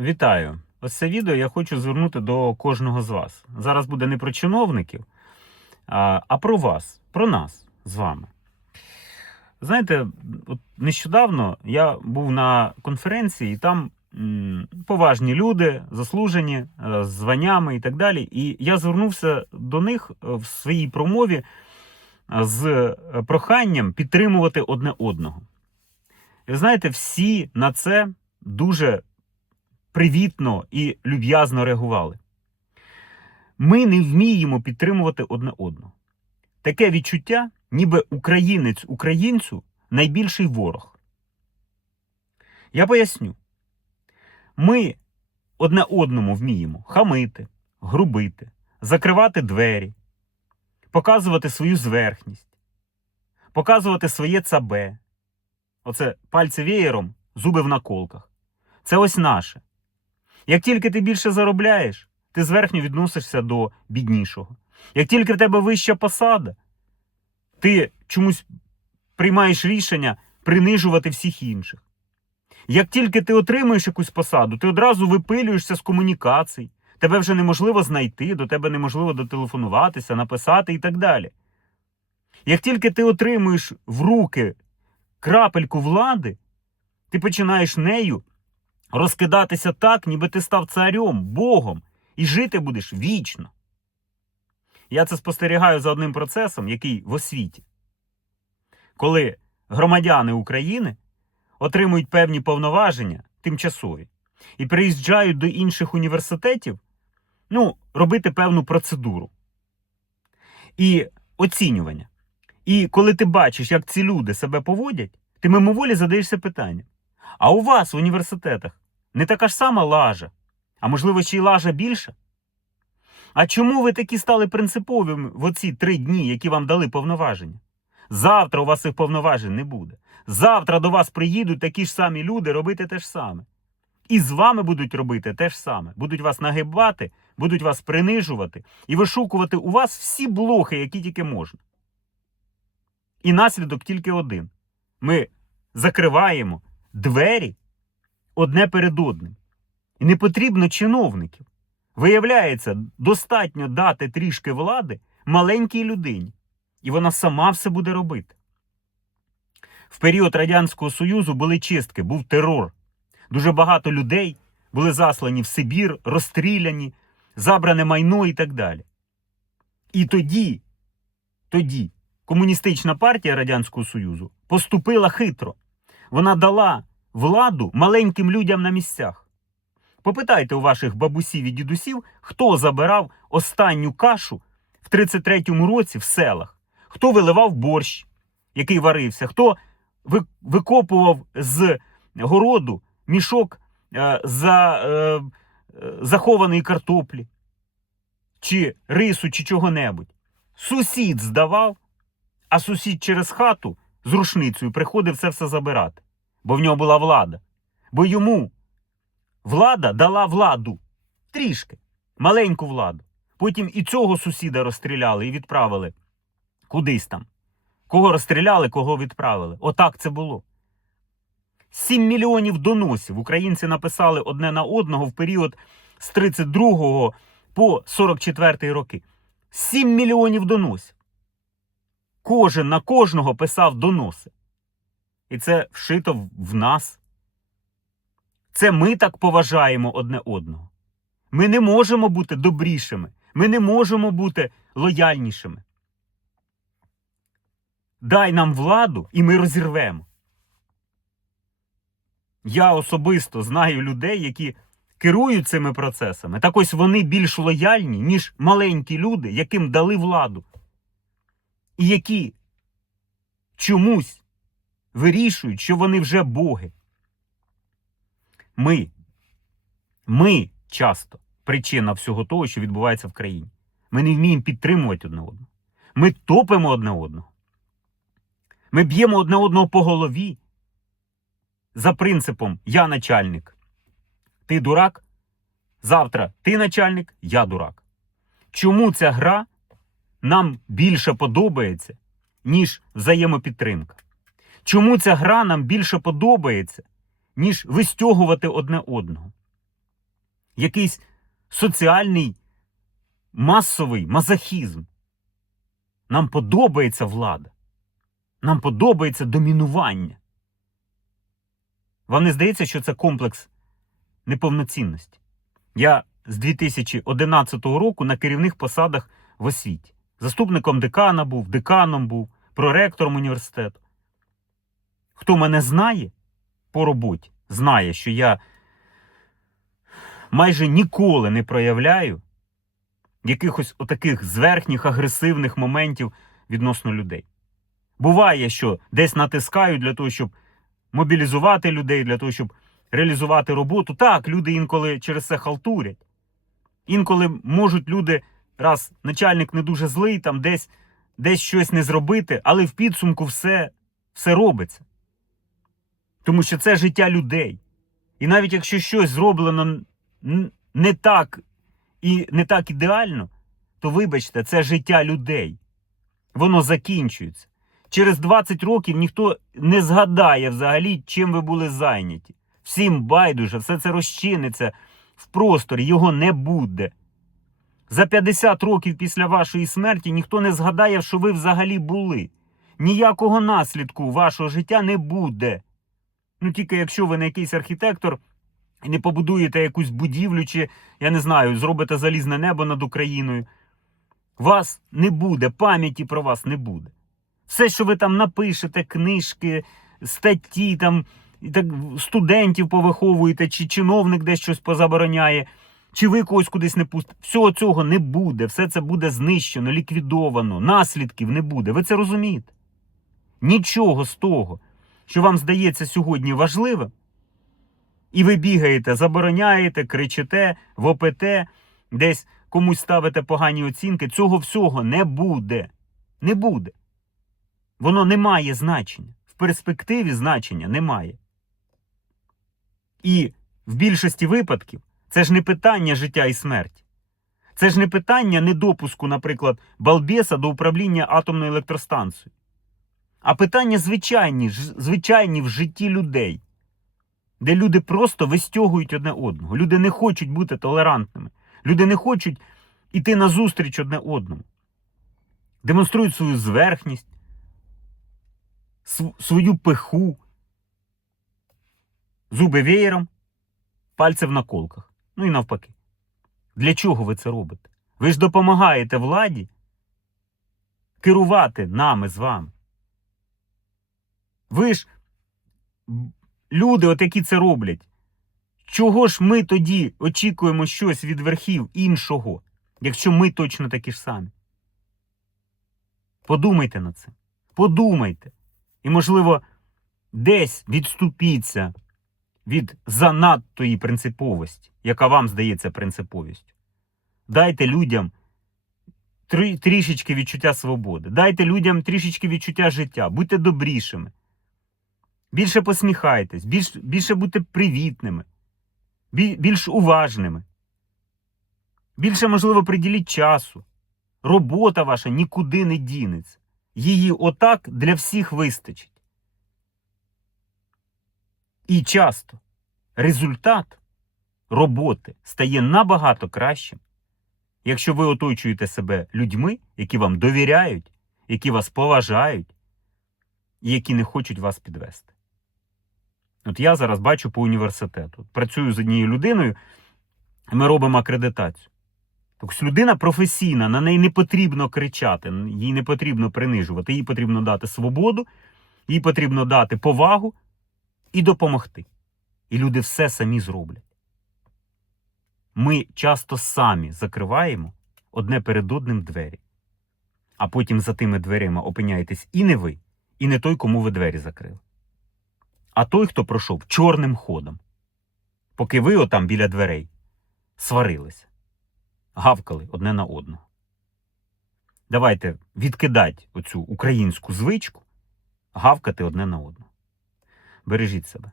Вітаю! Ось це відео я хочу звернути до кожного з вас. Зараз буде не про чиновників, а, про вас, про нас з вами. Знаєте, от нещодавно я був на конференції, і там поважні люди, заслужені, е, званнями і так далі. І я звернувся до них е, в своїй промові е, з проханням підтримувати одне одного. І ви знаєте, всі на це дуже привітно і люб'язно реагували. Ми не вміємо підтримувати одне одного. Таке відчуття, ніби українець українцю найбільший ворог. Я поясню. Ми одне одному вміємо хамити, грубити, закривати двері, показувати свою зверхність, показувати своє цабе. Оце пальці веєром, зуби в наколках. Це ось наше. Як тільки ти більше заробляєш, ти зверхньо відносишся до біднішого. Як тільки в тебе вища посада, ти чомусь приймаєш рішення принижувати всіх інших. Як тільки ти отримуєш якусь посаду, ти одразу випилюєшся з комунікацій, тебе вже неможливо знайти, до тебе неможливо дотелефонуватися, написати і так далі. Як тільки ти отримуєш в руки крапельку влади, ти починаєш нею розкидатися так, ніби ти став царем, Богом, і жити будеш вічно. Я це спостерігаю за одним процесом, який в освіті. Коли громадяни України отримують певні повноваження тимчасові і приїжджають до інших університетів, ну, робити певну процедуру і оцінювання. І коли ти бачиш, як ці люди себе поводять, ти мимоволі задаєшся питанням: а у вас в університетах не така ж сама лажа, а можливо, ще й лажа більша? А чому ви такі стали принциповими в оці три дні, які вам дали повноваження? Завтра у вас цих повноважень не буде. Завтра до вас приїдуть такі ж самі люди робити те ж саме. І з вами будуть робити те ж саме. Будуть вас нагибати, будуть вас принижувати і вишукувати у вас всі блохи, які тільки можна. І наслідок тільки один: ми закриваємо двері одне перед одним. І не потрібно чиновників. Виявляється, достатньо дати трішки влади маленькій людині, і вона сама все буде робити. В період Радянського Союзу були чистки, був терор. Дуже багато людей були заслані в Сибір, розстріляні, забране майно і так далі. І тоді, тоді комуністична партія Радянського Союзу поступила хитро. Вона дала владу маленьким людям на місцях. Попитайте у ваших бабусів і дідусів, хто забирав останню кашу в 33-му році в селах, хто виливав борщ, який варився, хто викопував з городу мішок е, за, е, е, захованої картоплі, чи рису, чи чого-небудь. Сусід здавав, а сусід через хату з рушницею приходив це все забирати, бо в нього була влада. Бо йому влада дала владу трішки, маленьку владу. Потім і цього сусіда розстріляли і відправили кудись там. Кого розстріляли, кого відправили. Отак це було. 7 мільйонів доносів українці написали одне на одного в період з 32 по 44 роки. 7 мільйонів доносів. Кожен на кожного писав доноси. І це вшито в- нас. Це ми так поважаємо одне одного. Ми не можемо бути добрішими. Ми не можемо бути лояльнішими. Дай нам владу, і ми розірвемо. Я особисто знаю людей, які керують цими процесами. Так ось вони більш лояльні, ніж маленькі люди, яким дали владу. І які чомусь вирішують, що вони вже боги. Ми, ми часто причина всього того, що відбувається в країні. Ми не вміємо підтримувати одне одного. Ми топимо одне одного. Ми б'ємо одне одного по голові за принципом я начальник. Ти дурак. Завтра ти начальник, я дурак. Чому ця гра нам більше подобається, ніж взаємопідтримка? Чому ця гра нам більше подобається, ніж вистягувати одне одного? якийсь соціальний масовий мазохізм. Нам подобається влада. Нам подобається домінування. Вам не здається, що це комплекс неповноцінності? Я з 2011 року на керівних посадах в освіті. Заступником декана був, деканом був, проректором університету. Хто мене знає по роботі, знає, що я майже ніколи не проявляю якихось отаких зверхніх агресивних моментів відносно людей. Буває, що десь натискаю для того, щоб мобілізувати людей, для того, щоб реалізувати роботу. Так, люди інколи через це халтурять. Інколи можуть люди, раз начальник не дуже злий, там десь, десь щось не зробити, але в підсумку все, все робиться. Тому що це життя людей. І навіть якщо щось зроблено не так і не так ідеально, то вибачте, це життя людей. Воно закінчується. Через 20 років ніхто не згадає взагалі, чим ви були зайняті. Всім байдуже, все це розчиниться в просторі, його не буде. За 50 років після вашої смерті ніхто не згадає, що ви взагалі були. Ніякого наслідку вашого життя не буде. Ну тільки якщо ви не якийсь архітектор і не побудуєте якусь будівлю, чи, я не знаю, зробите залізне небо над Україною. Вас не буде, пам'яті про вас не буде. Все, що ви там напишете, книжки, статті, там, і так, студентів повиховуєте, чи чиновник десь щось позабороняє, чи ви когось кудись не пустите. Всього цього не буде. Все це буде знищено, ліквідовано, наслідків не буде. Ви це розумієте? Нічого з того, що вам здається сьогодні важливим, і ви бігаєте, забороняєте, кричите в ОПТ, десь комусь ставите погані оцінки, цього всього не буде. Не буде. Воно не має значення. В перспективі значення немає. І в більшості випадків це ж не питання життя і смерті. Це ж не питання недопуску, наприклад, балбеса до управління атомною електростанцією. А питання звичайні, звичайні в житті людей, де люди просто вистягують одне одного. Люди не хочуть бути толерантними. Люди не хочуть іти назустріч одне одному. Демонструють свою зверхність, свою пиху, зуби веєром, пальці в наколках. Ну і навпаки. Для чого ви це робите? Ви ж допомагаєте владі керувати нами з вами. Ви ж люди, от які це роблять. Чого ж ми тоді очікуємо щось від верхів іншого, якщо ми точно такі ж самі? Подумайте над цим. Подумайте. І, можливо, десь відступіться від занадтої принциповості, яка вам здається принциповістю. Дайте людям трішечки відчуття свободи. Дайте людям трішечки відчуття життя. Будьте добрішими. Більше посміхайтесь, більш, більше будьте привітними, більш уважними. Більше, можливо, приділіть часу. Робота ваша нікуди не дінеться. Її отак для всіх вистачить. І часто результат роботи стає набагато кращим, якщо ви оточуєте себе людьми, які вам довіряють, які вас поважають і які не хочуть вас підвести. От я зараз бачу по університету. Працюю з однією людиною, ми робимо акредитацію. Тобто людина професійна, на неї не потрібно кричати, їй не потрібно принижувати, їй потрібно дати свободу, їй потрібно дати повагу і допомогти. І люди все самі зроблять. Ми часто самі закриваємо одне перед одним двері, а потім за тими дверима опиняєтесь і не ви, і не той, кому ви двері закрили, а той, хто пройшов чорним ходом, поки ви отам біля дверей сварилися, гавкали одне на одного. Давайте відкидати оцю українську звичку, гавкати одне на одного. Бережіть себе.